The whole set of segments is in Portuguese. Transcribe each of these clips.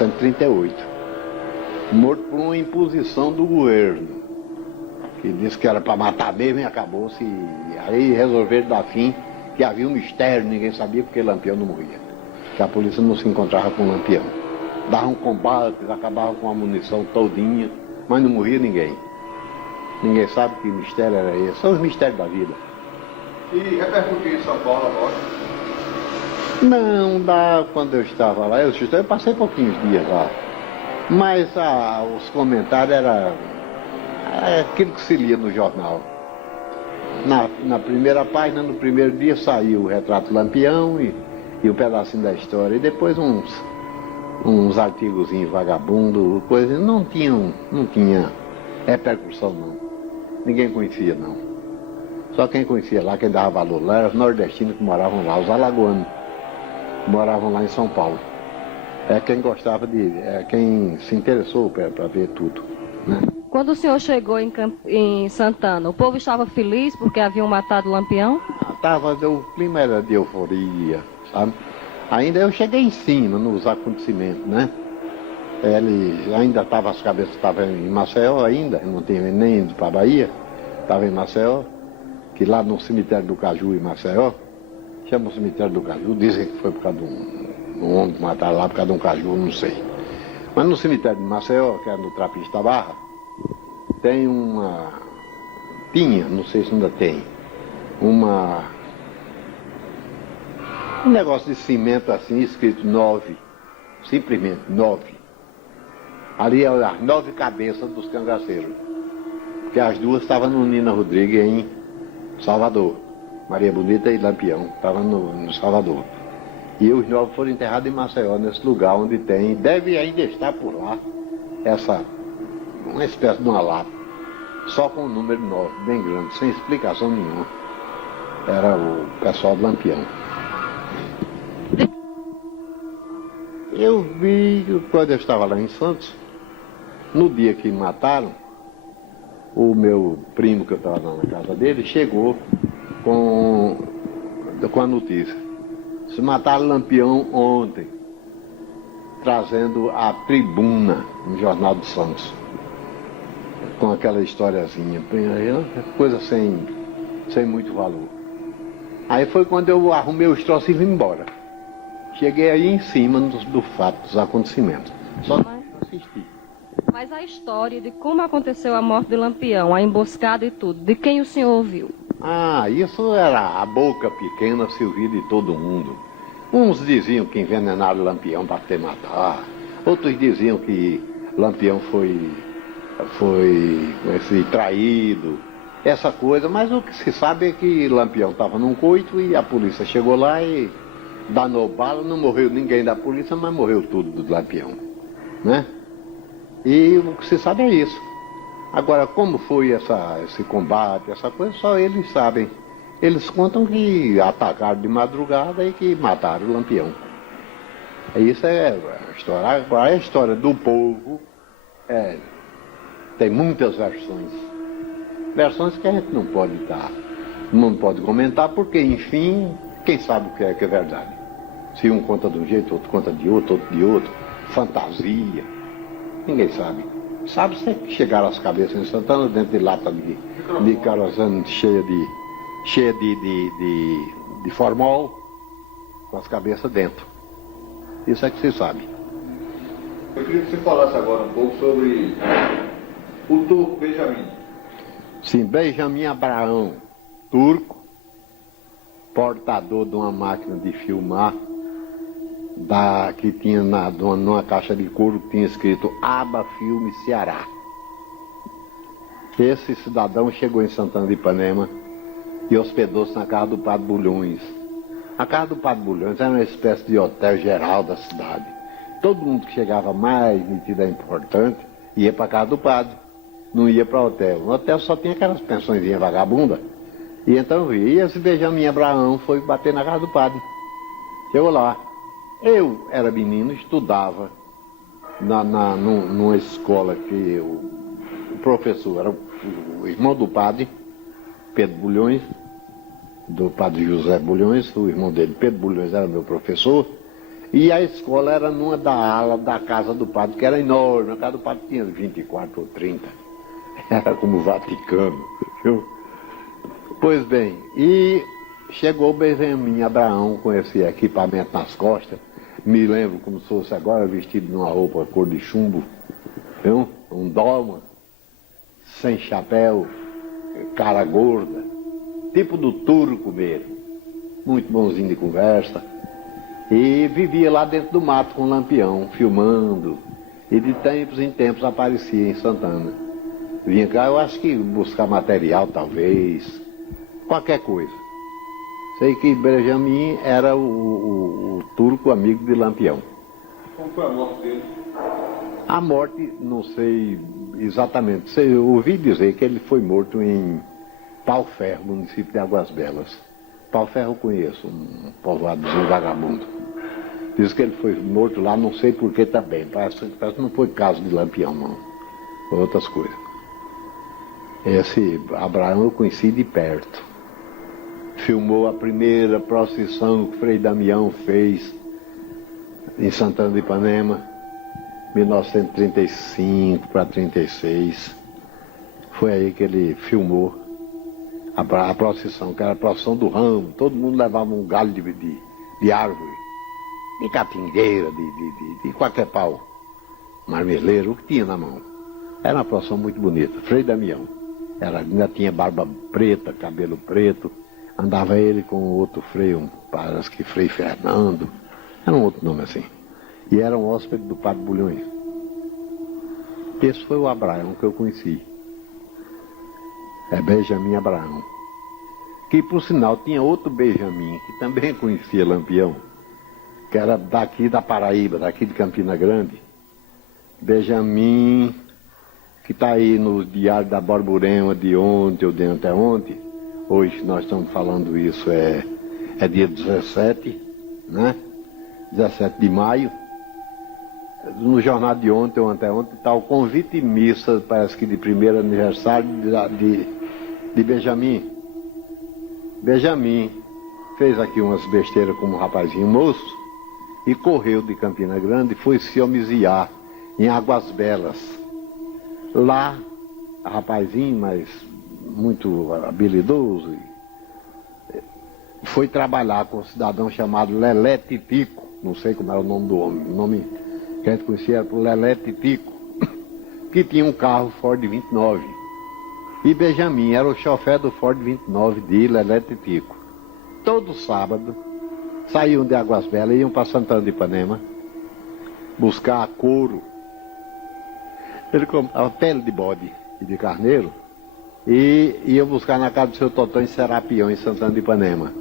1938. Morto por uma imposição do governo, que disse que era para matar mesmo e acabou-se. Aí resolveram dar fim, que havia um mistério, ninguém sabia porque Lampião não morria. Que a polícia não se encontrava com Lampião. Dava um combate, acabava com a munição todinha, mas não morria ninguém. Ninguém sabe que mistério era esse. São os mistérios da vida. E repercutiu em São Paulo agora? Não, quando eu estava lá, eu passei pouquinhos dias lá. Mas os comentários eram aquilo que se lia no jornal. Na primeira página, no primeiro dia, saiu o retrato Lampião e um pedacinho da história. E depois uns artigozinhos vagabundos, coisas. Não tinha repercussão, não. Ninguém conhecia, não. Só quem conhecia lá, quem dava valor lá, eram os nordestinos que moravam lá, os alagoanos, que moravam lá em São Paulo. É quem gostava quem se interessou para ver tudo, né? Quando o senhor chegou em Santana, o povo estava feliz porque haviam matado Lampião? O clima era de euforia, sabe? Ainda eu cheguei em cima nos acontecimentos, né? Ele ainda estava, as cabeças estavam em Maceió ainda, não tinha nem ido para a Bahia, estava em Maceió, que lá no cemitério do Caju em Maceió, chama o cemitério do Caju, dizem que foi por causa de um homem que mataram lá por causa de um caju, não sei. Mas no cemitério de Maceió, que era no Trapista Barra, tem tinha, não sei se ainda tem, um negócio de cimento assim, escrito 9, simplesmente 9. Ali eram as 9 cabeças dos cangaceiros, porque as duas estavam no Nina Rodrigues em Salvador, Maria Bonita e Lampião, estavam no Salvador. E os 9 foram enterrados em Maceió, nesse lugar onde deve ainda estar por lá, uma espécie de uma lata, só com o número 9, bem grande, sem explicação nenhuma. Era o pessoal de Lampião. Eu vi, quando eu estava lá em Santos, no dia que mataram, o meu primo, que eu estava lá na casa dele, chegou com a notícia. Se mataram Lampião ontem, trazendo a Tribuna no Jornal de Santos, com aquela historiazinha, coisa sem muito valor. Aí foi quando eu arrumei os troços e vim embora. Cheguei aí em cima do fato, dos acontecimentos. Só não assisti. Mas a história de como aconteceu a morte de Lampião, a emboscada e tudo, de quem o senhor ouviu? Isso era a boca pequena, se ouvia de todo mundo. Uns diziam que envenenaram Lampião para ter matado. Outros diziam que Lampião foi traído. Essa coisa, mas o que se sabe é que Lampião estava num coito e a polícia chegou lá e danou bala, não morreu ninguém da polícia, mas morreu tudo do Lampião, né? E o que se sabe é isso. Agora, como foi esse combate, essa coisa, só eles sabem. Eles contam que atacaram de madrugada e que mataram o Lampião. Isso é a história. Agora, a história do povo tem muitas versões. Versões que a gente não pode comentar, porque, enfim, quem sabe o que é verdade. Se um conta de um jeito, outro conta de outro de outro. Fantasia. Ninguém sabe. Sabe-se que chegaram as cabeças em Santana dentro de lata de querosene cheia de formol, com as cabeças dentro. Isso é que se sabe. Eu queria que você falasse agora um pouco sobre o turco Benjamin. Sim, Benjamin Abraão, turco, portador de uma máquina de filmar, que tinha numa caixa de couro que tinha escrito Aba Filme Ceará. Esse cidadão chegou em Santana de Ipanema e hospedou-se na casa do Padre Bulhões. A casa do Padre Bulhões era uma espécie de hotel geral da cidade. Todo mundo que chegava mais metido a importante ia para a casa do padre, não ia para o hotel. No hotel só tinha aquelas pensõezinhas vagabundas. E então e esse Benjamin Abraão foi bater na casa do padre. Chegou lá. Eu era menino, estudava numa escola que o professor era o irmão do padre, Pedro Bulhões, do padre José Bulhões, o irmão dele, Pedro Bulhões, era meu professor. E a escola era numa da ala da casa do padre, que era enorme. A casa do padre tinha 24 ou 30. Era como o Vaticano, viu? Pois bem, e chegou o Benjamin Abraão com esse equipamento nas costas. Me lembro como se fosse agora vestido numa roupa cor de chumbo, viu? Um dólman, sem chapéu, cara gorda, tipo do turco mesmo. Muito bonzinho de conversa. E vivia lá dentro do mato com um lampião, filmando. E de tempos em tempos aparecia em Santana. Vinha cá, eu acho que buscar material, talvez, qualquer coisa. Sei que Benjamin era o turco amigo de Lampião. Como foi a morte dele? A morte, não sei exatamente. Eu ouvi dizer que ele foi morto em Pau Ferro, município de Águas Belas. Pau Ferro eu conheço, um povoadozinho vagabundo. Diz que ele foi morto lá, não sei por que também. Parece que não foi caso de Lampião, não. Foi outras coisas. Esse Abraão eu conheci de perto. Filmou a primeira procissão que o Frei Damião fez em Santana de Ipanema, 1935 para 36. Foi aí que ele filmou a procissão, que era a procissão do ramo. Todo mundo levava um galho de árvore, de catingueira, de qualquer pau, marmeleiro, o que tinha na mão. Era uma procissão muito bonita. Frei Damião. Ainda tinha barba preta, cabelo preto. Andava ele com outro freio, parece que Frei Fernando. Era um outro nome assim. E era um hóspede do Padre Bulhões. Esse foi o Abraão que eu conheci. É Benjamin Abraão. Que, por sinal, tinha outro Benjamin, que também conhecia Lampião, que era daqui da Paraíba, daqui de Campina Grande. Benjamin, que está aí no Diário da Borborema de ontem ou de anteontem. Hoje nós estamos falando isso, é dia 17, né? 17 de maio. No jornal de ontem ou anteontem está o convite de missa, parece que de primeiro aniversário de Benjamin. Benjamin fez aqui umas besteiras como um rapazinho moço e correu de Campina Grande e foi se homiziar em Águas Belas. Lá, rapazinho, mas muito habilidoso, foi trabalhar com um cidadão chamado Lelé Titico, não sei como era o nome do homem, o nome que a gente conhecia era por Lelé Titico, que tinha um carro Ford 29. E Benjamin era o chofer do Ford 29 de Lelé Titico. Todo sábado, saíam de Águas Belas, iam para Santana de Ipanema, buscar couro. Ele comprava pele de bode e de carneiro e ia buscar na casa do seu Totão em Serapião, em Santana de Ipanema.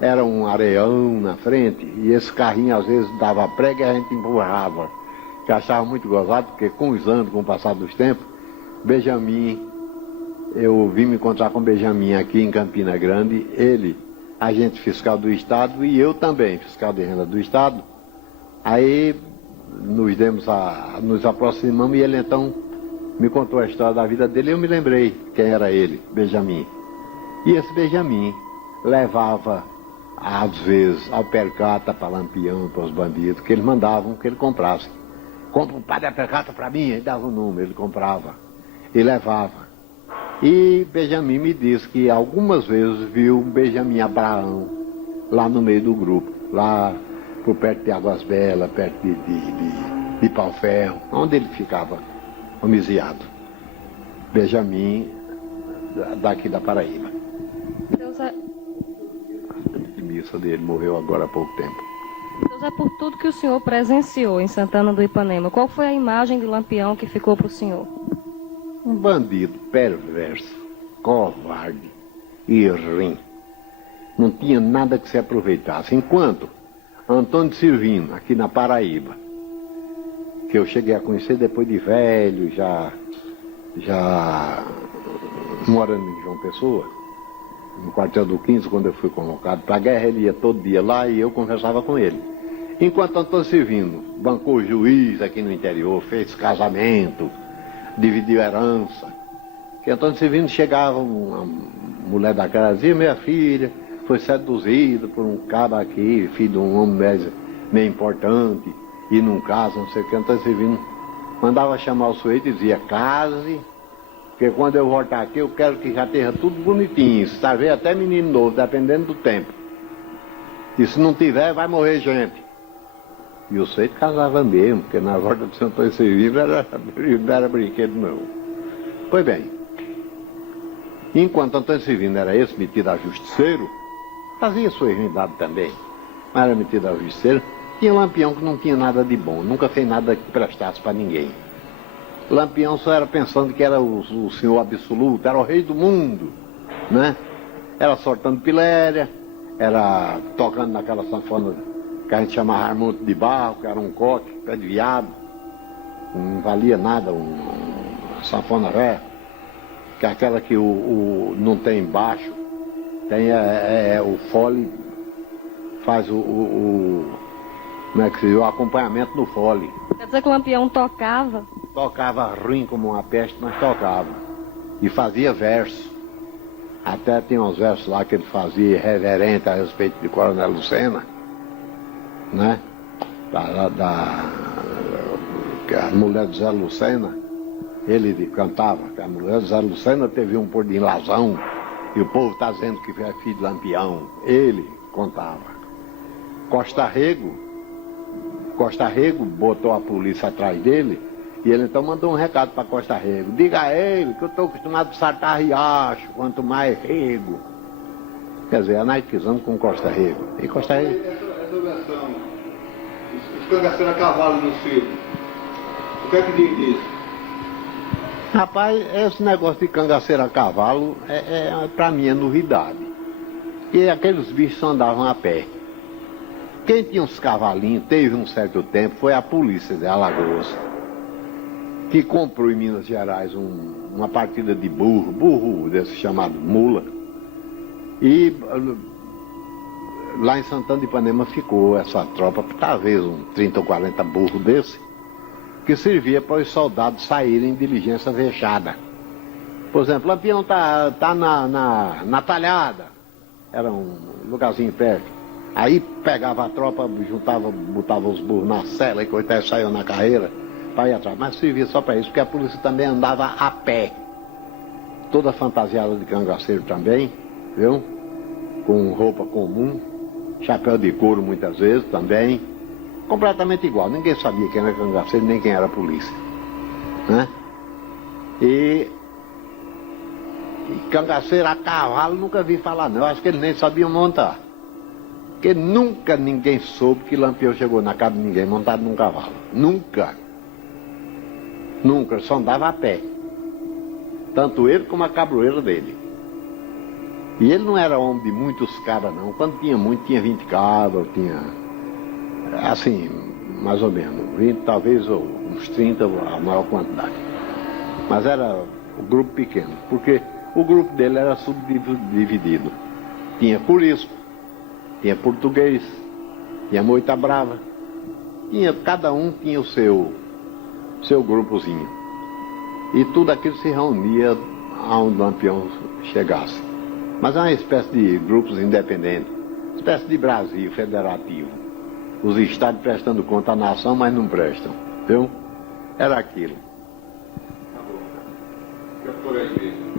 Era um areião na frente e esse carrinho às vezes dava prega e a gente empurrava, que achava muito gozado, porque com os anos, com o passar dos tempos, Benjamin, eu vim me encontrar com Benjamin aqui em Campina Grande, ele, agente fiscal do Estado, e eu também, fiscal de renda do Estado. Aí nos aproximamos e ele então me contou a história da vida dele e eu me lembrei quem era ele, Benjamin. E esse Benjamin levava, às vezes, alpercata para Lampião, para os bandidos, que eles mandavam que ele comprasse. Compra um par de alpercata para mim, ele dava o número, ele comprava e levava. E Benjamin me disse que algumas vezes viu Benjamin Abraão lá no meio do grupo, lá por perto de Águas Belas, perto de Pau Ferro, onde ele ficava homiziado. Benjamin, daqui da Paraíba. De missa dele, morreu agora há pouco tempo. Deus, é por tudo que o senhor presenciou em Santana do Ipanema, qual foi a imagem de Lampião que ficou para o senhor? Um bandido perverso, covarde e ruim. Não tinha nada que se aproveitasse. Enquanto Antônio Silvino, aqui na Paraíba, que eu cheguei a conhecer depois de velho, já morando em João Pessoa, no quartel do 15, quando eu fui convocado para a guerra, ele ia todo dia lá e eu conversava com ele. Enquanto Antônio Silvino bancou juiz aqui no interior, fez casamento, dividiu herança, que Antônio Silvino chegava, uma mulher daquela dizia, minha filha foi seduzida por um cabo aqui, filho de um homem meio importante, ir num caso, não sei o que, Antônio Severino mandava chamar o sujeito e dizia, case, porque quando eu voltar aqui eu quero que já esteja tudo bonitinho, se tá vendo até menino novo, dependendo do tempo. E se não tiver, vai morrer gente. E o sujeito casava mesmo, porque na volta do Antônio Severino não era brinquedo não. Pois bem, enquanto Antônio Severino era esse metido a justiceiro, fazia sua irmandade também, mas era metido a justiceiro. Tinha Lampião que não tinha nada de bom, nunca fez nada que prestasse para ninguém. Lampião só era pensando que era o senhor absoluto, era o rei do mundo, né? Era soltando piléria, era tocando naquela sanfona que a gente chamava Armonte de Barro, que era um coque, pé de viado, não valia nada, uma sanfona ré, que é aquela que não tem baixo, tem o fole, faz como é que se diz? O acompanhamento no fole. Quer dizer que o Lampião tocava? Tocava ruim como uma peste, mas tocava. E fazia verso. Até tem uns versos lá que ele fazia reverente a respeito de Coronel Lucena, né? Que a mulher de Zé Lucena, ele cantava, que a mulher de Zé Lucena teve um por de lazão, e o povo está dizendo que é filho de Lampião. Ele contava. Costa Rego botou a polícia atrás dele, e ele então mandou um recado para Costa Rego. Diga a ele que eu estou acostumado a saltar riacho, quanto mais rego. Quer dizer, anarquizando com Costa Rego. E Costa Rego... Essa versão, os cangaceiros a cavalo no circo, o que é que diz disso? Rapaz, esse negócio de cangaceiro a cavalo, para mim é novidade. E aqueles bichos só andavam a pé. Quem tinha uns cavalinhos, teve um certo tempo, foi a polícia de Alagoas, que comprou em Minas Gerais uma partida de burro desse chamado mula, e lá em Santana de Ipanema ficou essa tropa, talvez 30 ou 40 burros desse, que servia para os soldados saírem em diligência fechada. Por exemplo, Lampião tá na talhada, era um lugarzinho perto. Aí pegava a tropa, juntava, botava os burros na cela e coitado saiu na carreira para ir atrás. Mas servia só para isso, porque a polícia também andava a pé. Toda fantasiada de cangaceiro também, viu? Com roupa comum, chapéu de couro muitas vezes também. Completamente igual, ninguém sabia quem era cangaceiro nem quem era polícia, né? E cangaceiro a cavalo nunca vi falar não, acho que eles nem sabiam montar. Porque nunca ninguém soube que Lampião chegou na casa de ninguém montado num cavalo. Nunca. Nunca, só andava a pé. Tanto ele como a cabroeira dele. E ele não era homem de muitos caras não. Quando tinha muito, tinha 20 cabras, tinha... assim, mais ou menos. 20, talvez ou uns 30, a maior quantidade. Mas era o grupo pequeno. Porque o grupo dele era subdividido. Tinha purisco, tinha português, tinha moita brava, cada um tinha o seu grupozinho. E tudo aquilo se reunia aonde o Lampião chegasse. Mas é uma espécie de grupos independentes, espécie de Brasil federativo. Os estados prestando conta à nação, mas não prestam, viu? Era aquilo. Tá bom. Fica por aí mesmo.